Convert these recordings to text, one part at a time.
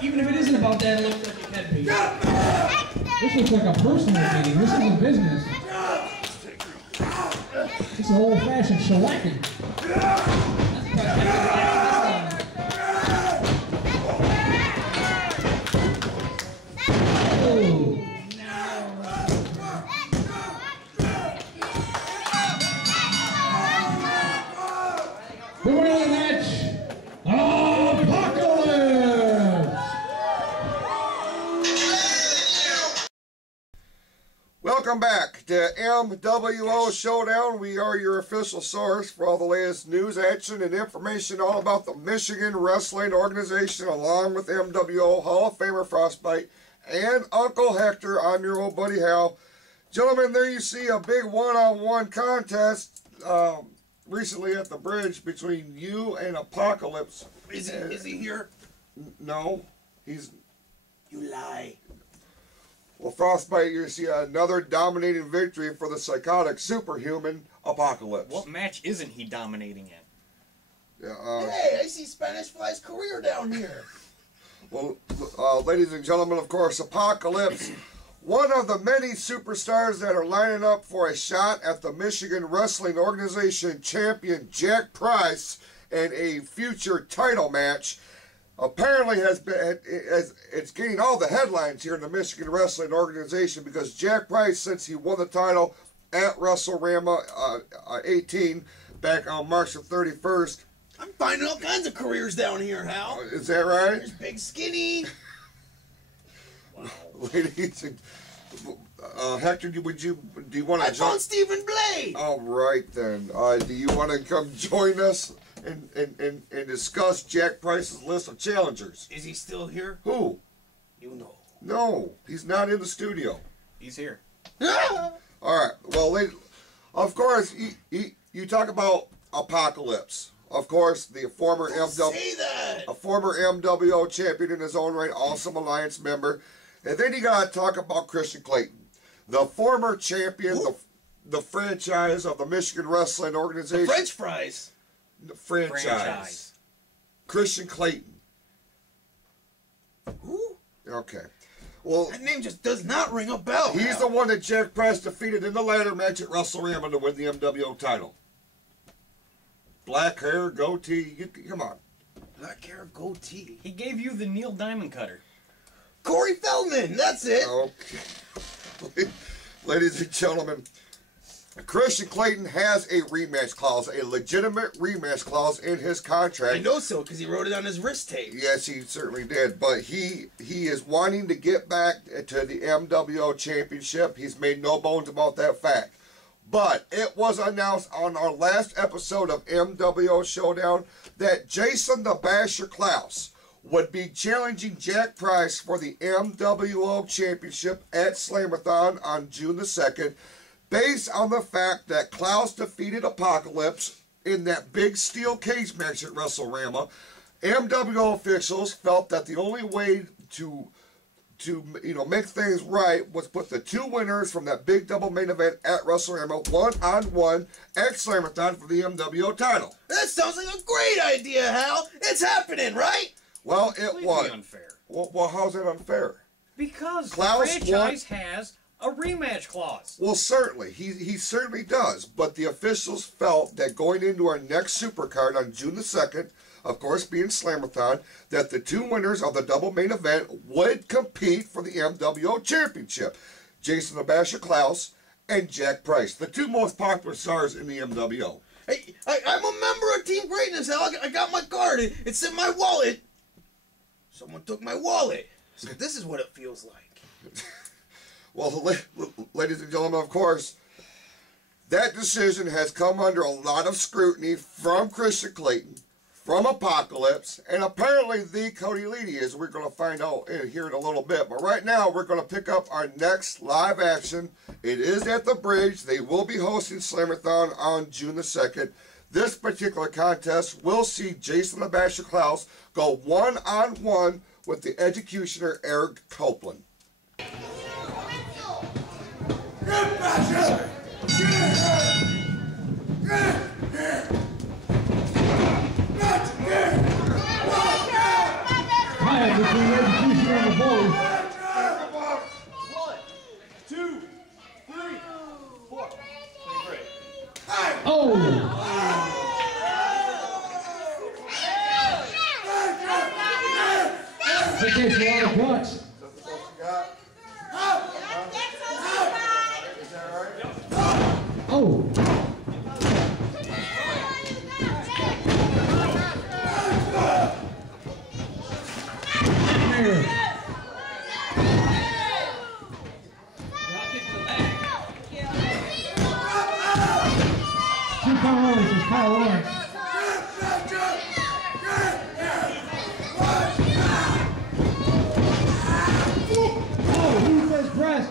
Even if it isn't about that, it looks like it can be. This looks like a personal meeting. This isn't business. It's an old-fashioned shellacking. The winner of the match, Apocalypse! Welcome back to MWO Showdown. We are your official source for all the latest news, action, and information all about the Michigan Wrestling Organization, along with MWO Hall of Famer Frostbite and Uncle Hector. I'm your old buddy Hal. Gentlemen, there you see a big one-on-one contest recently at the bridge between you and Apocalypse. Is he here? No, he's... You lie. Well, Frostbite, you see another dominating victory for the psychotic superhuman Apocalypse. What match isn't he dominating in? Yeah, hey, I see Spanish Fly's career down here. Well, ladies and gentlemen, of course, Apocalypse, one of the many superstars that are lining up for a shot at the Michigan Wrestling Organization champion Jack Price in a future title match, apparently it's getting all the headlines here in the Michigan Wrestling Organization because Jack Price, since he won the title at WrestleRama 18 back on March the 31st. I'm finding all kinds of careers down here, Hal. Is that right? There's Big Skinny. Wow. Ladies and Hector, do you want to I found Stephen Blade. All right then. Do you want to come join us and discuss Jack Price's list of challengers? Is he still here? Who? You know. No, he's not in the studio. He's here. All right. Well, of course, you talk about Apocalypse. Of course, the former former MWO champion in his own right, Awesome Alliance member. And then you got to talk about Christian Clayton, the former champion, the franchise of the Michigan Wrestling Organization. The French fries. The franchise. Christian Clayton. Who? Okay. Well, that name just does not ring a bell. He's the one that Jack Price defeated in the ladder match at WrestleRama to win the MWO title. Black hair, goatee, come on. Black hair, goatee. He gave you the Neil Diamond Cutter. Corey Feldman, that's it. Okay. Ladies and gentlemen, Christian Clayton has a rematch clause, a legitimate rematch clause in his contract. I know so, because he wrote it on his wrist tape. Yes, he certainly did. But he is wanting to get back to the MWO Championship. He's made no bones about that fact. But it was announced on our last episode of MWO Showdown that Jason the Basher Clouse would be challenging Jack Price for the MWO Championship at Slammerthon on June the 2nd, based on the fact that Clouse defeated Apocalypse in that big steel cage match at WrestleRama. MWO officials felt that the only way to make things right was put the two winners from that big double main event at WrestleRama one-on-one at Slammerthon for the MWO title. That sounds like a great idea, Hal. It's happening, right? Well, it was unfair. Well, how's it unfair? Because Clouse the franchise has a rematch clause. Well, certainly. He certainly does. But the officials felt that going into our next Supercard on June the 2nd, of course being Slammerthon, that the two winners of the double main event would compete for the MWO Championship. Jason the Basher Clouse and Jack Price, the two most popular stars in the MWO. Hey, I'm a member of Team Greatness, Hal. I got my card. It's in my wallet. Someone took my wallet. So this is what it feels like. Well, ladies and gentlemen, of course, that decision has come under a lot of scrutiny from Christian Clayton, from Apocalypse, and apparently the Cody Leedy, as we're going to find out here in a little bit. But right now, we're going to pick up our next live action. It is at the Bridge. They will be hosting Slammerthon on June the 2nd. This particular contest will see Jason the Basher Clouse go one-on-one with the Edgecutioner Eric Copeland. Hi, the Edgecutioner on the bully. 1, 2, 3, 4. Oh! That takes a lot of guts. Oh! Here. Two power rolls is Kyle Lawrence. Oh, he says press.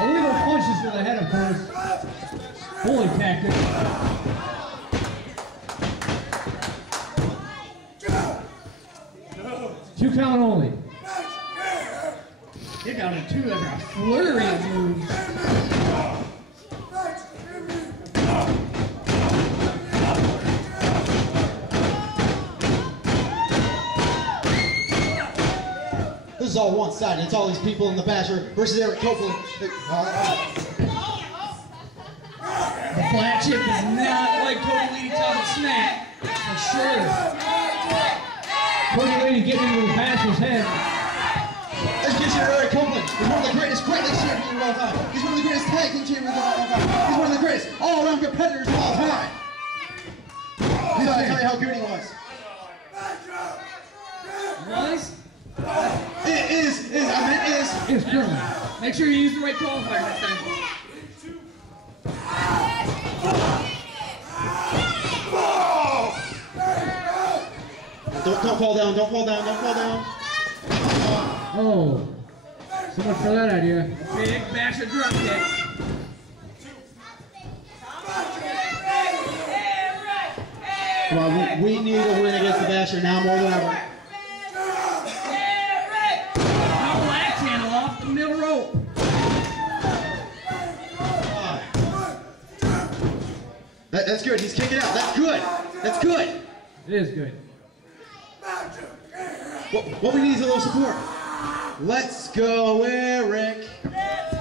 Illegal punches to the head, of course. Bully tactic. Two count only. Get down to two. That's a flurry of moves. This is all one-sided. It's all these people in the Basher versus Eric Copeland. The flat chip is not like Cody Lady Tom Snap, for sure. Cody Lady getting into the Basher's head. Edgecutioner Eric Copeland is one of the greatest champions of all time. He's one of the greatest tag team champions of all time. He's one of the greatest all-around competitors of all time. He's going to tell you how good he was. Was? Is currently. Make sure you use the right qualifier next time. Don't fall down, don't fall down, don't fall down. Oh. So much for that idea. Big Basher drop kick. Well, we need a win against the Basher now more than ever. Black channel off the middle rope. That's good. He's kicking out. That's good. That's good. It is good. What we need is a little support. Let's go, Eric. Let's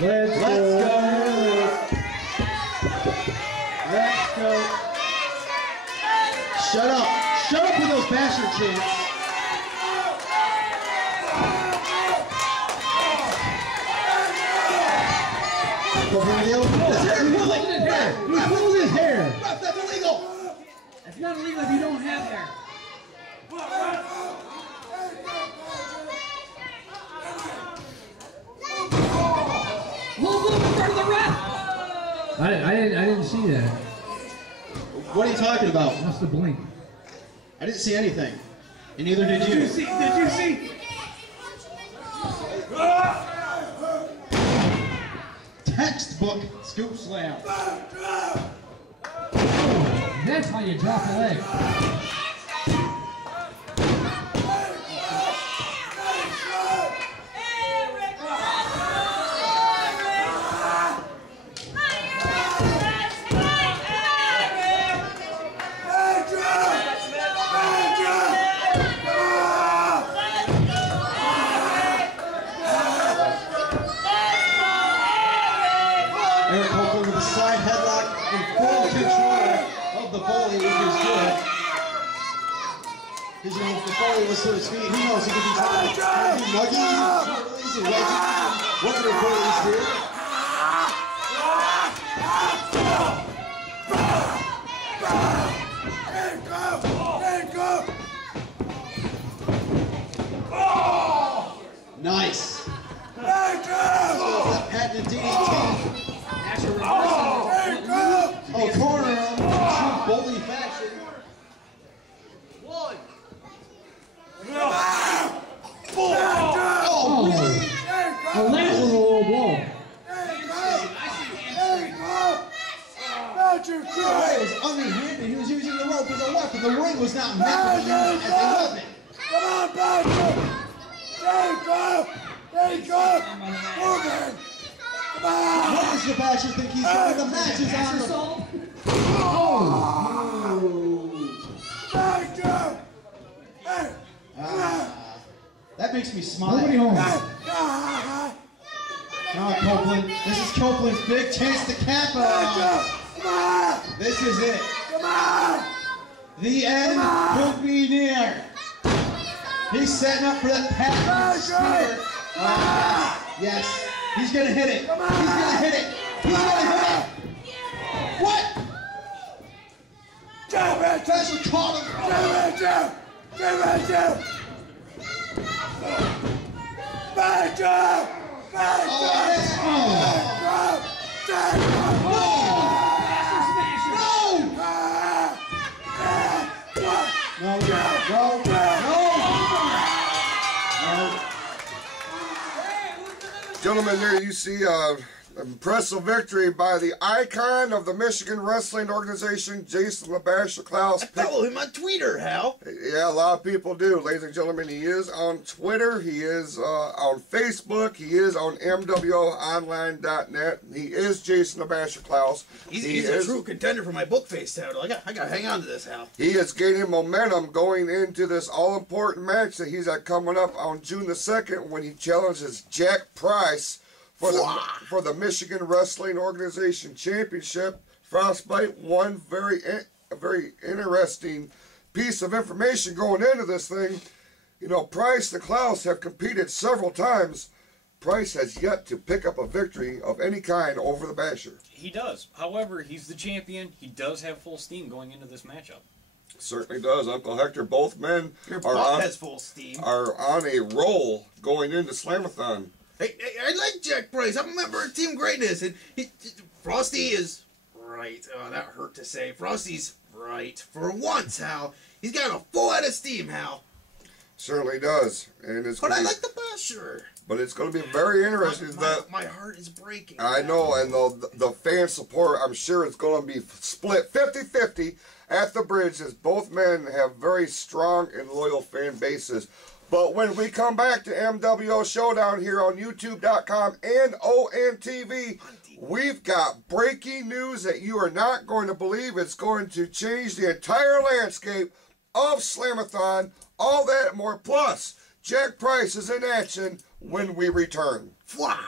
go, Eric. Let's go. Shut up. Shut up with those Basher chants. He pulled his hair. That's illegal. It's not illegal if you don't have hair. Move in front of the ref. I didn't see that. What are you talking about? Must have blinked. I didn't see anything. And neither did you. Did you see? Textbook scoop slam. That's how you drop a leg. Eric Copeland with a side headlock in full control of the bully, which is good. Because, you know, if the bully was to his feet, who knows, he could be trying to do nuggies and wedges, whatever bullies do. Nice. That patented DDT. Oh, corner him. True bully fashion. One. Oh, really? Well, that was a low blow. It was underhanded. He was using the rope as a weapon. The ring was not meant to be used as a weapon. Come on, Badger! There you go! There you go! Move it! Come on! What does the Basher think he's doing? The match is on the... Badger! makes me smile. Nobody home. Come on, Copeland. This is Copeland's big chance to cap it. This is it. Come on! The end could be near. He's setting up for that patented spear. Yes. He's going to hit it. He's going to hit it. He's going to hit it. What? That's what caught him. Gentlemen, there you see an impressive victory by the icon of the Michigan Wrestling Organization, Jason LaBasha Clouse. I follow him on Twitter, Hal. Yeah, a lot of people do. Ladies and gentlemen, he is on Twitter. He is on Facebook. He is on MWOonline.net. He is Jason LaBasha Clouse. He's a true contender for my book face title. I got to hang on to this, Hal. He is gaining momentum going into this all-important match that he's got coming up on June the 2nd when he challenges Jack Price for the Michigan Wrestling Organization Championship. Frostbite, one very interesting piece of information going into this thing. You know, Price and Clouse have competed several times. Price has yet to pick up a victory of any kind over the Basher. He does. However, he's the champion. He does have full steam going into this matchup. Certainly does. Uncle Hector, both men has full steam. Are on a roll going into Slamathon. Hey, I like Jack Price. I'm a member of Team Greatness. And Frosty is right. Oh, that hurt to say. Frosty's right. For once, Hal. He's got a full head of steam, Hal. Certainly does. And it's. But I like the Basher. But it's going to be very interesting. My heart is breaking. I know, and the fan support, I'm sure it's going to be split 50-50 at the bridge, as both men have very strong and loyal fan bases. But when we come back to MWO Showdown here on YouTube.com and ONTV, we've got breaking news that you are not going to believe. It's going to change the entire landscape of Slamathon, all that and more. Plus, Jack Price is in action when we return. Fwah!